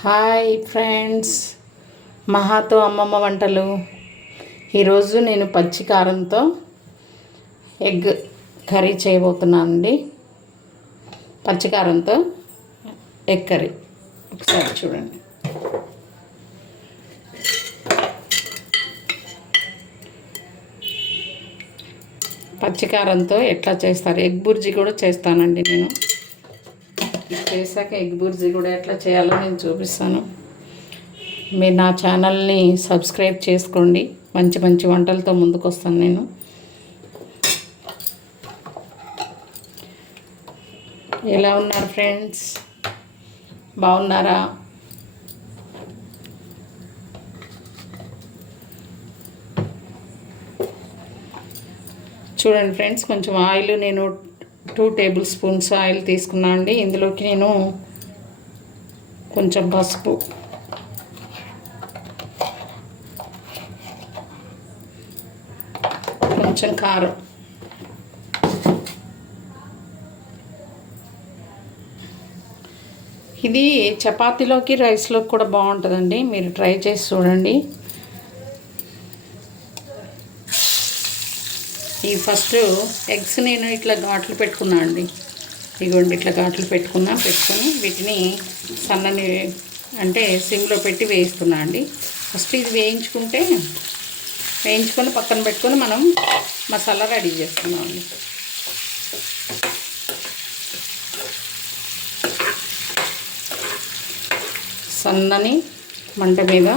Hi friends. మహాతో అమ్మమ్మ వంటలు. ఈరోజు నేను పచ్చి కారంతో ఎగ్ కర్రీ చేయబోతున్నానండి. పచ్చి కారంతో ఎగ్ కర్రీ. ఒకసారి చూడండి. పచ్చి కారంతో ఎట్లా చేస్తారు? ఎగ్ బుర్జీ కూడా చేస్తానండి నేను. ఇది చేశాక ఎగ్ బుర్జీ కూడా ఎట్లా చేయాలో నేను చూపిస్తాను. మీరు నా ఛానల్ని సబ్స్క్రైబ్ చేసుకోండి. మంచి మంచి వంటలతో ముందుకు వస్తాను నేను. ఎలా ఉన్నారు ఫ్రెండ్స్? బాగున్నారా? చూడండి ఫ్రెండ్స్ కొంచెం ఆయిల్ నేను టూ టేబుల్ స్పూన్స్ ఆయిల్ తీసుకున్నా అండి. ఇందులోకి నేను కొంచెం పసుపు. కొంచెం కారం. ఇది చపాతీలోకి రైస్లోకి కూడా బాగుంటుందండి. మీరు ట్రై చేసి చూడండి. ఈ ఫస్ట్ ఎగ్స్ నేను ఇట్లా ఘాట్లు పెట్టుకున్నా అండి. ఇగోండి ఇట్లా ఘాట్లు పెట్టుకున్నా పెట్టుకొని వీటిని సన్నని అంటే సిమ్లో పెట్టి వేయిస్తున్నా అండి. ఫస్ట్ ఇది వేయించుకుంటే వేయించుకొని పక్కన పెట్టుకొని మనం మసాలా రెడీ చేసుకున్నాం అండి. సన్నని మంట మీద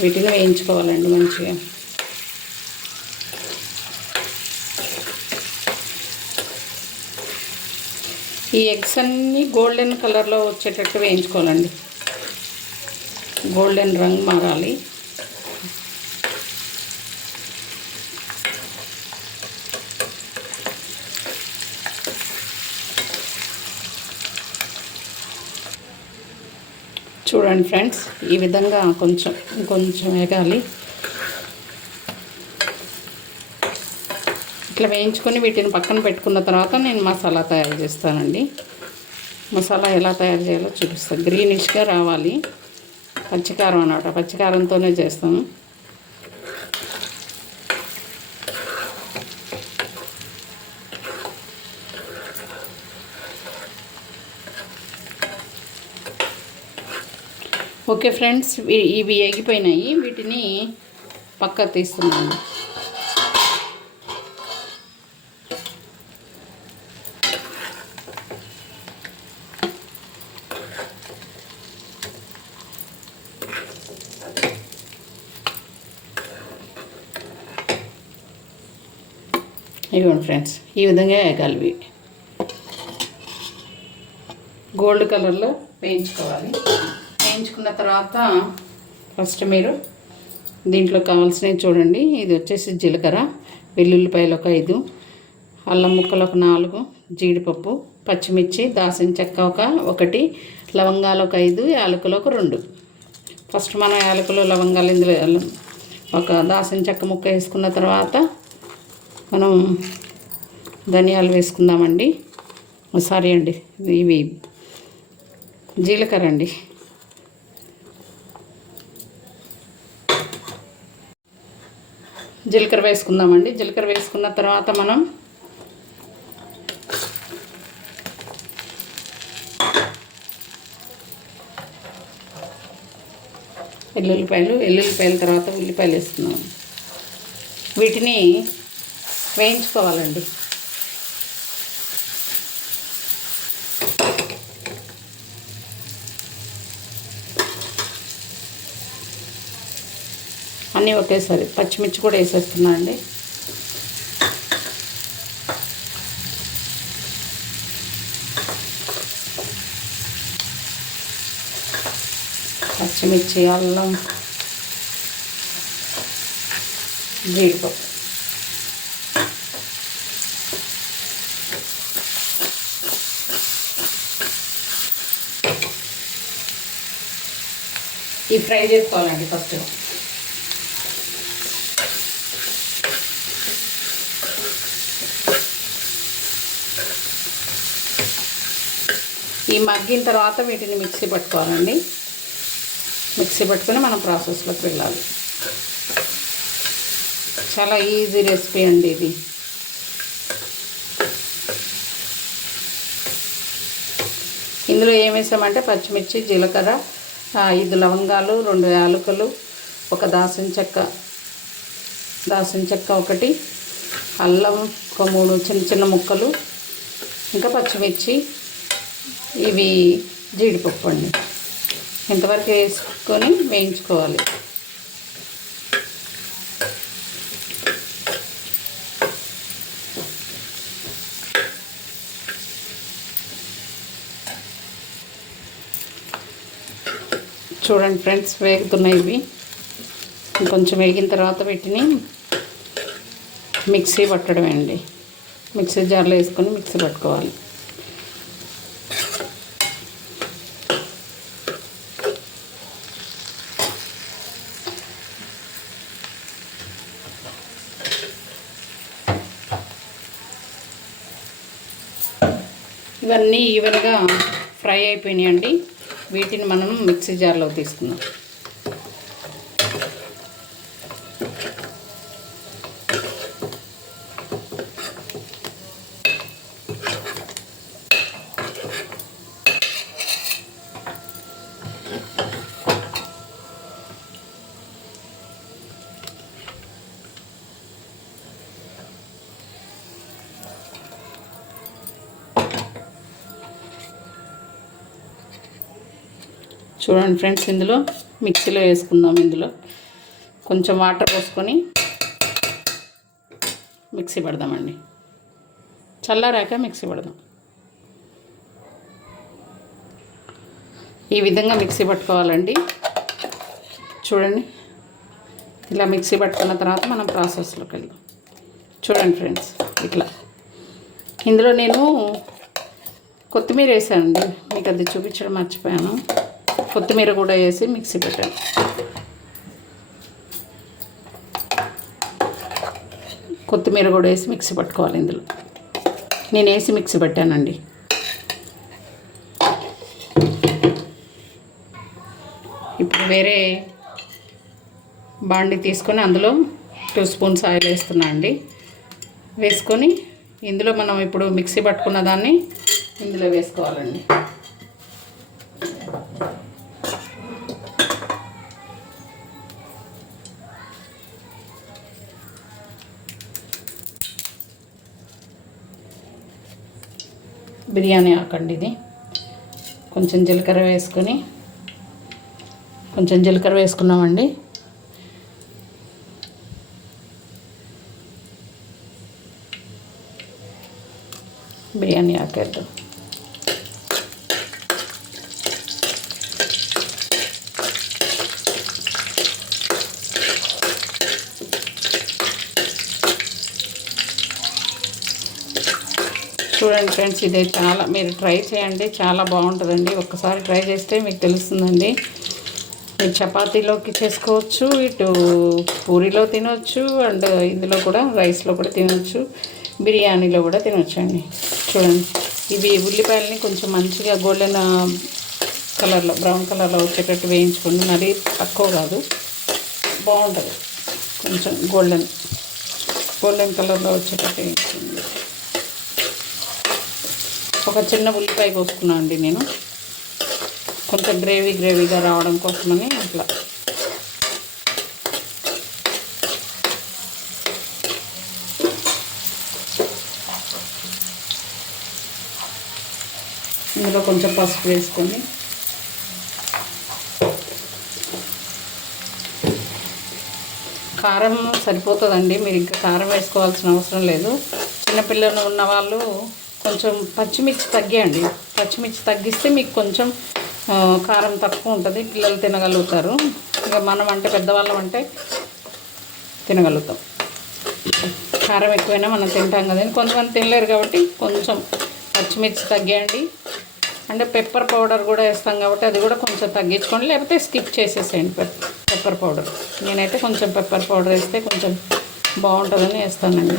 వీటిని వేయించుకోవాలండి మంచిగా. ఈ ఎగ్స్ అన్నీ గోల్డెన్ కలర్లో వచ్చేటట్టు వేయించుకోవాలండి. గోల్డెన్ రంగు మారాలి. చూడండి ఫ్రెండ్స్ ఈ విధంగా కొంచెం కొంచెం వేగాలి. ఇట్లా వేయించుకొని వీటిని పక్కన పెట్టుకున్న తర్వాత నేను మసాలా తయారు చేస్తానండి. మసాలా ఎలా తయారు చేయాలో చూపిస్తాను గ్రీనిష్గా రావాలి. పచ్చికారం అనమాట పచ్చికారంతోనే చేస్తాను. ఓకే ఫ్రెండ్స్ ఇవి ఎగిపోయినాయి వీటిని పక్క తీస్తున్నాను. ఇవ్వండి ఫ్రెండ్స్ ఈ విధంగా వేగాలి గోల్డ్ కలర్లో వేయించుకోవాలి. వేయించుకున్న తర్వాత ఫస్ట్ మీరు దీంట్లో కావాల్సినవి చూడండి. ఇది వచ్చేసి జీలకర్ర వెల్లుల్లిపాయలు ఒక ఐదు అల్లం ముక్కలు ఒక నాలుగు జీడిపప్పు పచ్చిమిర్చి దాసిన చెక్క ఒక ఒకటి లవంగాలు ఒక ఐదు యాలకులు ఒక రెండు. ఫస్ట్ మనం యాలకులు లవంగాలు ఇందులో ఒక దాసిన చెక్క ముక్క వేసుకున్న తర్వాత మనం ధనియాలు వేసుకుందామండి. సారీ అండి ఇవి జీలకర్ర అండి. జీలకర్ర వేసుకుందామండి. జీలకర్ర వేసుకున్న తర్వాత మనం ఎల్లుల్లిపాయలు ఎల్లుల్లిపాయల తర్వాత ఉల్లిపాయలు వేసుకున్నాం వీటిని వేయించుకోవాలండి. అన్నీ ఒకేసారి పచ్చిమిర్చి కూడా వేసేస్తున్నా అండి. పచ్చిమిర్చి అల్లం జీడిపప్పు. ఈ ఫ్రై చేసుకోవాలండి ఫస్ట్. ఈ మగ్గిన తర్వాత వీటిని మిక్సీ పట్టుకోవాలండి. మిక్సీ పట్టుకుని మనం ప్రాసెస్లోకి వెళ్ళాలి. చాలా ఈజీ రెసిపీ అండి ఇది. ఇందులో ఏం వేసామంటే పచ్చిమిర్చి జీలకర్ర ఐదు లవంగాలు రెండు యాలకులు ఒక దాసిన చెక్క. దాసిన చెక్క ఒకటి అల్లం ఒక మూడు చిన్న చిన్న ముక్కలు ఇంకా పచ్చిమిర్చి ఇవి జీడిపప్పు అండి. ఇంతవరకు వేసుకొని వేయించుకోవాలి. చూడండి ఫ్రెండ్స్ వేగుతున్నాయి ఇవి. కొంచెం వేగిన తర్వాత వీటిని మిక్సీ పట్టడమే అండి. మిక్సీ జార్లో వేసుకొని మిక్సీ పట్టుకోవాలి. ఇవన్నీ ఈవెన్గా ఫ్రై అయిపోయినాయండి. వీటిని మనం మిక్సీ జార్లో తీసుకుందాం. చూడండి ఫ్రెండ్స్ ఇందులో మిక్సీలో వేసుకుందాం ఇందులో. కొంచెం వాటర్ పోసుకొని మిక్సీ పెడదామండి. చల్లారాక మిక్సీ పడదాం. ఈ విధంగా మిక్సీ పట్టుకోవాలండి. చూడండి ఇలా మిక్సీ పట్టుకున్న తర్వాత మనం ప్రాసెస్లోకి వెళ్దాం చూడండి ఫ్రెండ్స్ ఇట్లా. ఇందులో నేను కొత్తిమీర వేసానండి. మీకు అది చూపించడం మర్చిపోయాను. కొత్తిమీర కూడా వేసి మిక్సీ పెట్టాను. కొత్తిమీర కూడా వేసి మిక్సీ పట్టుకోవాలి ఇందులో. నేను వేసి మిక్సీ పెట్టానండి. ఇప్పుడు వేరే బాండి తీసుకొని అందులో టూ స్పూన్స్ ఆయిల్ వేస్తున్నా అండి. వేసుకొని ఇందులో మనం ఇప్పుడు మిక్సీ పట్టుకున్న దాన్ని ఇందులో వేసుకోవాలండి. బిర్యానీ ఆకండి ఇది. కొంచెం జీలకర్ర వేసుకొని కొంచెం జీలకర్ర వేసుకున్నామండి. బిర్యానీ ఆకేద్దాం. చూడండి ఫ్రెండ్స్ ఇదే చాలా మీరు ట్రై చేయండి చాలా బాగుంటుందండి. ఒక్కసారి ట్రై చేస్తే మీకు తెలుస్తుందండి. మీరు చపాతీలోకి చేసుకోవచ్చు ఇటు పూరిలో తినవచ్చు అండ్ ఇందులో కూడా రైస్లో కూడా తినవచ్చు బిర్యానీలో కూడా తినవచ్చు అండి. చూడండి ఇవి ఉల్లిపాయలని కొంచెం మంచిగా గోల్డెన్ కలర్లో బ్రౌన్ కలర్లో వచ్చేటట్టు వేయించుకోండి. మరీ తక్కువ కాదు బాగుంటుంది. కొంచెం గోల్డెన్ గోల్డెన్ కలర్లో వచ్చేటట్టు వేయించుకోండి. ఒక చిన్న ఉల్లిపాయ కోసుకున్నాను అండి నేను. కొంచెం గ్రేవీ గ్రేవీగా రావడం కోసమని అట్లా ఇందులో కొంచెం పసుపు వేసుకొని. కారం సరిపోతుందండి. మీరు ఇంకా కారం వేసుకోవాల్సిన అవసరం లేదు. చిన్నపిల్లలు ఉన్న వాళ్ళు కొంచెం పచ్చిమిర్చి తగ్గేయండి. పచ్చిమిర్చి తగ్గిస్తే మీకు కొంచెం కారం తక్కువ ఉంటుంది. పిల్లలు తినగలుగుతారు. ఇక మనం అంటే పెద్దవాళ్ళం అంటే తినగలుగుతాం. కారం ఎక్కువైనా మనం తింటాం కదండి కొంతమంది తినలేరు కాబట్టి కొంచెం పచ్చిమిర్చి తగ్గేయండి. అంటే పెప్పర్ పౌడర్ కూడా వేస్తాం కాబట్టి అది కూడా కొంచెం తగ్గించుకోండి. లేకపోతే స్కిప్ చేసేసేయండి పెప్పర్ పౌడర్. నేనైతే కొంచెం పెప్పర్ పౌడర్ వేస్తే కొంచెం బాగుంటుందని వేస్తానండి.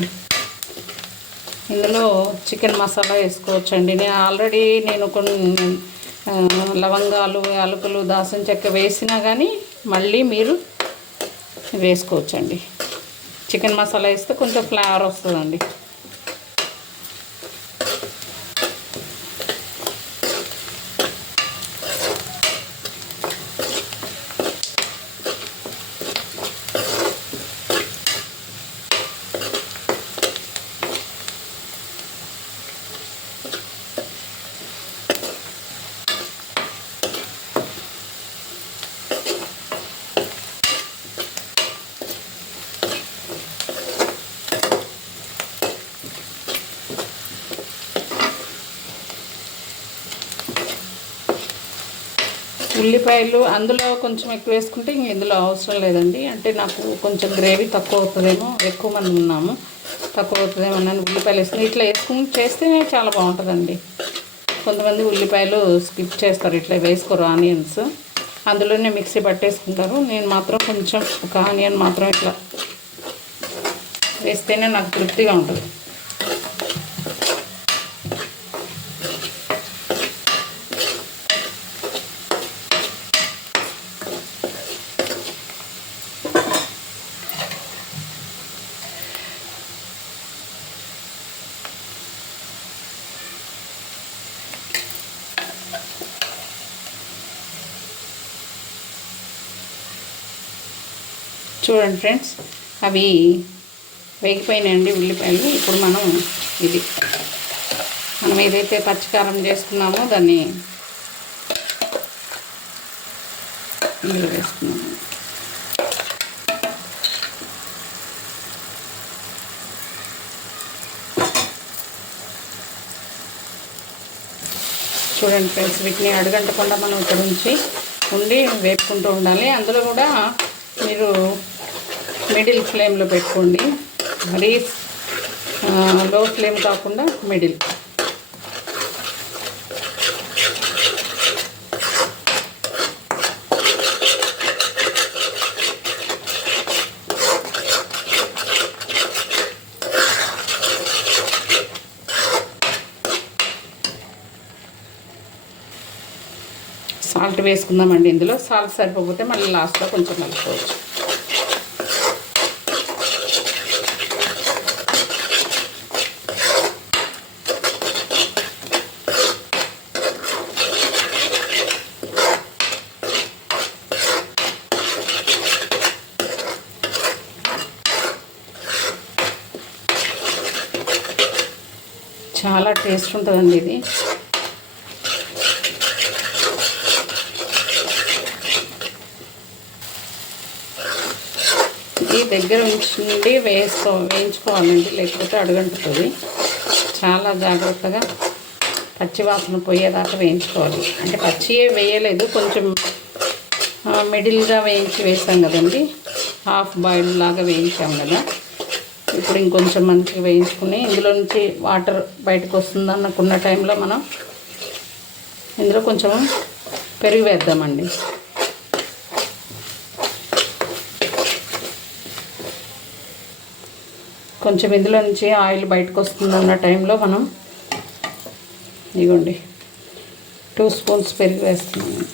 ఇందులో చికెన్ మసాలా వేసుకోవచ్చండి. నేను ఆల్రెడీ నేను కొన్ని లవంగాలు యాలకులు దాసం చెక్క వేసినా కానీ మళ్ళీ మీరు వేసుకోవచ్చండి. చికెన్ మసాలా వేస్తే కొంచెం ఫ్లేవర్ వస్తుందండి. ఉల్లిపాయలు అందులో కొంచెం ఎక్కువ వేసుకుంటే ఇంక ఇందులో అవసరం లేదండి. అంటే నాకు కొంచెం గ్రేవీ తక్కువ అవుతుందేమో ఎక్కువ మంది ఉన్నాము. తక్కువ అవుతుందేమో అని ఉల్లిపాయలు వేసుకుని ఇట్లా వేసుకుని చేస్తేనే చాలా బాగుంటుందండి. కొంతమంది ఉల్లిపాయలు స్కిప్ చేస్తారు ఇట్లా వేసుకోరు ఆనియన్స్. అందులోనే మిక్సీ పట్టేసుకుంటారు. నేను మాత్రం కొంచెం ఒక ఆనియన్ మాత్రం ఇట్లా వేస్తేనే నాకు తృప్తిగా ఉంటుంది. చూడండి ఫ్రెండ్స్ అవి వేగిపోయినాయండి ఉల్లిపాయలు ఇప్పుడు మనం ఇది మనం ఏదైతే పచ్చికారం చేసుకున్నామో దాన్ని ఇందులో వేసుకున్నాము చూడండి ఫ్రెండ్స్ వీటిని అడుగంటకుండా మనం ఇక్కడ ఉంచి ఉండి వేపుకుంటూ ఉండాలి. అందులో కూడా మీరు మిడిల్ ఫ్లేమ్లో పెట్టుకోండి. మరీ లో ఫ్లేమ్ కాకుండా మిడిల్. సాల్ట్ వేసుకుందామండి ఇందులో. సాల్ట్ సరిపోతే మళ్ళీ లాస్ట్లో కొంచెం కలుపుకోవచ్చు. చాలా టేస్ట్ ఉంటుందండి ఇది. ఈ దగ్గర ఉంచి వేసుకో వేయించుకోవాలండి లేకపోతే అడుగంటుతుంది. చాలా జాగ్రత్తగా పచ్చి వాసన పోయేదాకా వేయించుకోవాలి. అంటే పచ్చియే వేయలేదు కొంచెం మిడిల్గా వేయించి వేసాం కదండి. హాఫ్ బాయిల్ లాగా వేయించాం కదా. ఇప్పుడు ఇంకొంచెం మంచిగా వేయించుకుని ఇందులో నుంచి వాటర్ బయటకు వస్తుంది అనుకున్న టైంలో మనం ఇందులో కొంచెం పెరుగు వేద్దామండి. కొంచెం ఇందులో నుంచి ఆయిల్ బయటకు వస్తుందన్న టైంలో మనం ఇదిగోండి టూ స్పూన్స్ పెరుగు వేస్తున్నాం.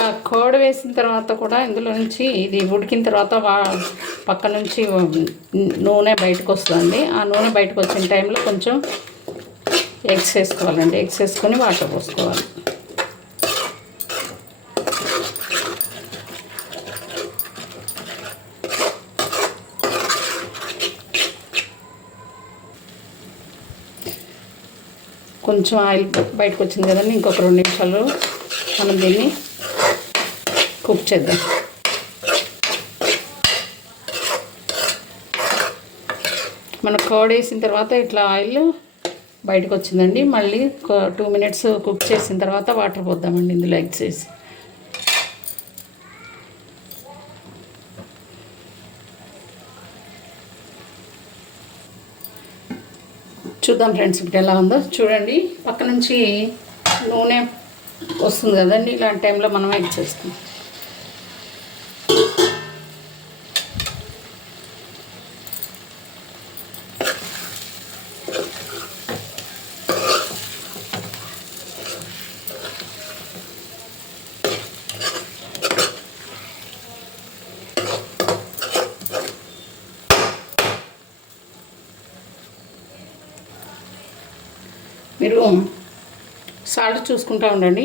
ఇలా కోడ వేసిన తర్వాత కూడా ఇందులో నుంచి ఇది ఉడికిన తర్వాత వా పక్క నుంచి నూనె బయటకు వస్తుందండి. ఆ నూనె బయటకు వచ్చిన టైంలో కొంచెం ఎగ్స్ వేసుకోవాలండి. ఎగ్స్ వేసుకొని వాటర్ పోసుకోవాలి. కొంచెం ఆయిల్ బయటకు వచ్చింది కదండి. ఇంకొక రెండు నిమిషాలు మనం దీన్ని కుక్ చేద్దాం. మనం కర్డ్ వేసిన తర్వాత ఇట్లా ఆయిల్ బయటకు వచ్చిందండి. మళ్ళీ ఒక టూ మినిట్స్ కుక్ చేసిన తర్వాత వాటర్ పోద్దామండి ఇందులో ఎగ్స్ వేసి. చూద్దాం ఫ్రెండ్స్ ఇప్పుడు ఎలా ఉందో. చూడండి పక్క నుంచి నూనె వస్తుంది కదండి ఇలాంటి టైంలో మనం ఎగ్ చేస్తాం. సాల్ట్ చూసుకుంటా ఉండండి.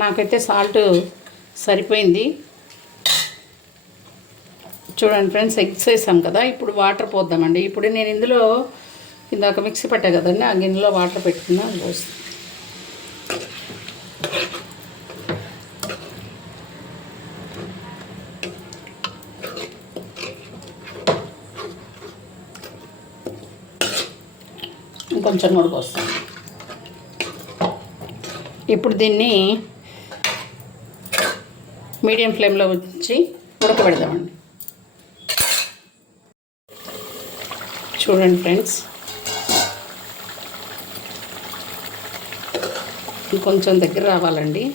నాకైతే సాల్ట్ సరిపోయింది. చూడండి ఫ్రెండ్స్ ఎగ్స్ వేసాం కదా ఇప్పుడు వాటర్ పోద్దామండి. ఇప్పుడు నేను ఇందులో ఇందాక మిక్సీ పట్టా కదండి ఆ గిన్నెలో వాటర్ పెట్టుకున్నా పోస్తాను కొంచెం కూడా పోస్తాను. ఇప్పుడు దీన్ని మీడియం ఫ్లేమ్లో ఉంచి ఉడకబెడదామండి. చూడండి ఫ్రెండ్స్. ఇంకొంచెం దగ్గర రావాలండి.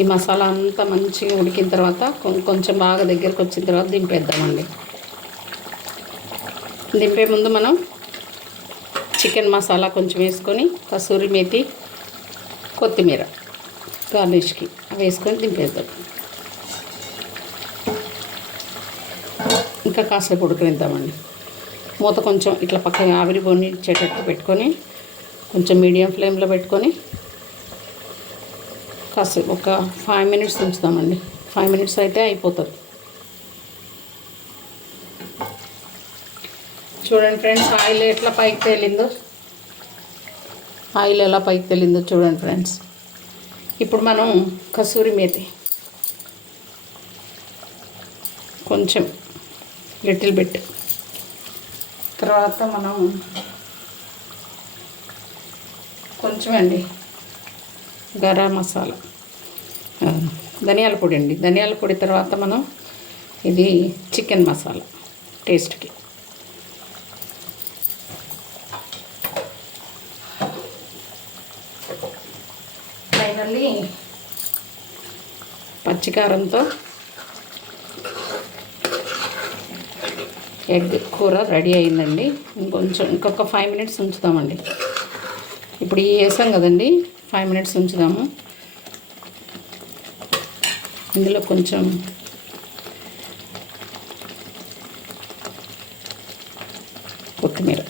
ఈ మసాలా అంతా మంచిగా ఉడికిన తర్వాత కొం- కొంచెం బాగా దగ్గరకు వచ్చిన తర్వాత దింపేద్దామండి. దింపే ముందు మనం చికెన్ మసాలా కొంచెం వేసుకొని కసూరి మేతి కొత్తిమీర గార్నిష్కి అవి వేసుకొని దింపేద్దాం. ఇంకా కాసేపు ఉడకనిద్దామండి. మూత కొంచెం ఇట్లా పక్కన ఆవిరి బొన్ని ఇచ్చేటట్టు పెట్టుకొని కొంచెం మీడియం ఫ్లేమ్లో పెట్టుకొని కాసేపు ఒక ఫైవ్ మినిట్స్ ఉంచుదామండి. ఫైవ్ మినిట్స్ అయితే అయిపోతుంది. చూడండి ఫ్రెండ్స్ ఆయిల్ ఎట్లా పైకి తేలిందో. ఆయిల్ ఎలా పైకి తేలిందో చూడండి ఫ్రెండ్స్. ఇప్పుడు మనం కసూరి మేతి కొంచెం లిటిల్ బిట్. తర్వాత మనం కొంచెం అండి గరం మసాలా. ధనియాల పొడి అండి. ధనియాల పొడి తర్వాత మనం ఇది చికెన్ మసాలా టేస్ట్కి. పచ్చికారంతో ఎగ్ కూర రెడీ అయిందండి. ఇంకొంచెం ఇంకొక ఫైవ్ మినిట్స్ ఉంచుదామండి. ఇప్పుడు ఈ వేసాం కదండి ఫైవ్ మినిట్స్ ఉంచుదాము. ఇందులో కొంచెం కొత్తిమీర.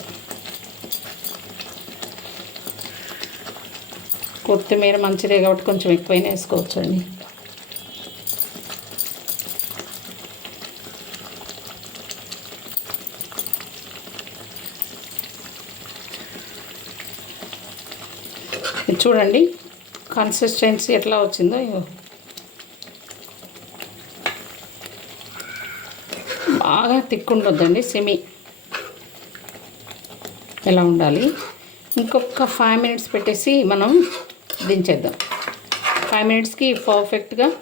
కొత్తిమీర మంచిదే కాబట్టి కొంచెం ఎక్కువైనా వేసుకోవచ్చు అండి చూడండి. కన్సిస్టెన్సీ ఎట్లా వచ్చిందో బాగా తిక్కుండొద్దండి సెమీ. ఎలా ఉండాలి? ఇంకొక ఫైవ్ మినిట్స్ పెట్టేసి మనం దించేద్దాం. ఫైవ్ మినిట్స్కి పర్ఫెక్ట్గా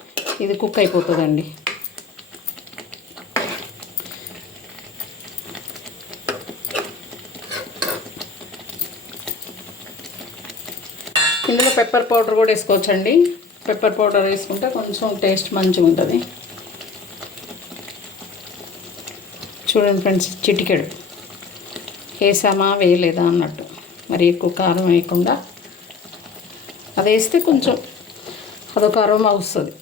ఇది కుక్ అయిపోతుందండి. ఇందులో పెప్పర్ పౌడర్ కూడా వేసుకోవచ్చండి. పెప్పర్ పౌడర్ వేసుకుంటే కొంచెం టేస్ట్ మంచిగా ఉంటుంది. చూడండి ఫ్రెండ్స్ చిటికెడు. వేసామా వేయలేదా అన్నట్టు. మరి ఎక్కువ కారం వేయకుండా. అది వేస్తే కొంచెం అదొక అరోమా వస్తుంది.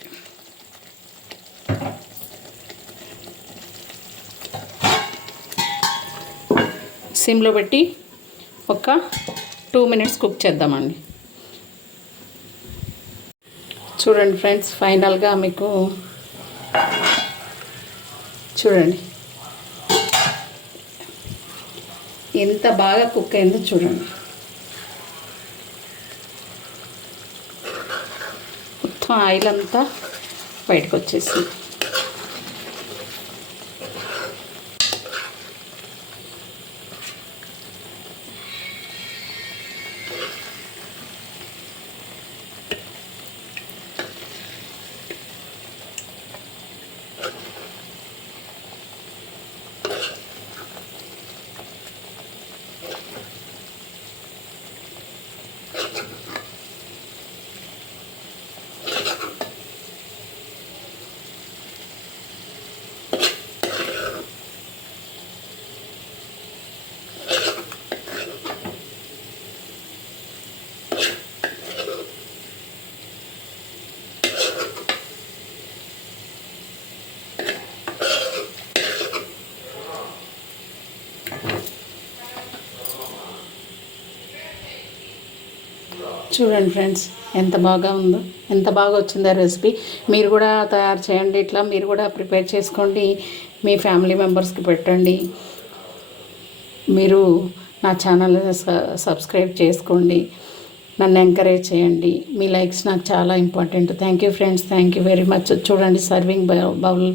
సిమ్లో పెట్టి ఒక టూ మినిట్స్ కుక్ చేద్దామండి. చూడండి ఫ్రెండ్స్ ఫైనల్గా మీకు చూడండి. ఎంత బాగా కుక్ అయిందో చూడండి. మొత్తం ఆయిల్ అంతా బయటకు వచ్చేసింది. చూడండి ఫ్రెండ్స్ ఎంత బాగా ఉందో ఎంత బాగా వచ్చిందో రెసిపీ. మీరు కూడా తయారు చేయండి ఇట్లా మీరు కూడా ప్రిపేర్ చేసుకోండి. మీ ఫ్యామిలీ మెంబర్స్కి పెట్టండి. మీరు నా ఛానల్ సబ్స్క్రైబ్ చేసుకోండి. నన్ను ఎంకరేజ్ చేయండి. మీ లైక్స్ నాకు చాలా important. Thank you friends thank you very much. చూడండి సర్వింగ్ బౌల్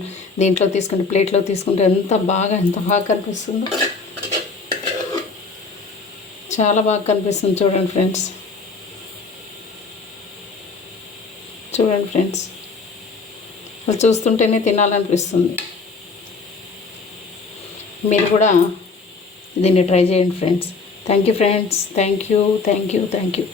దీంట్లో తీసుకుంటే ప్లేట్లో తీసుకుంటే ఎంత బాగా ఎంత బాగా కనిపిస్తుందో. చాలా బాగా కనిపిస్తుంది చూడండి ఫ్రెండ్స్. చూడండి ఫ్రెండ్స్. అది చూస్తుంటేనే తినాలనిపిస్తుంది. మీరు కూడా దీన్ని ట్రై చేయండి friends. Thank you friends. Thank you thank you thank you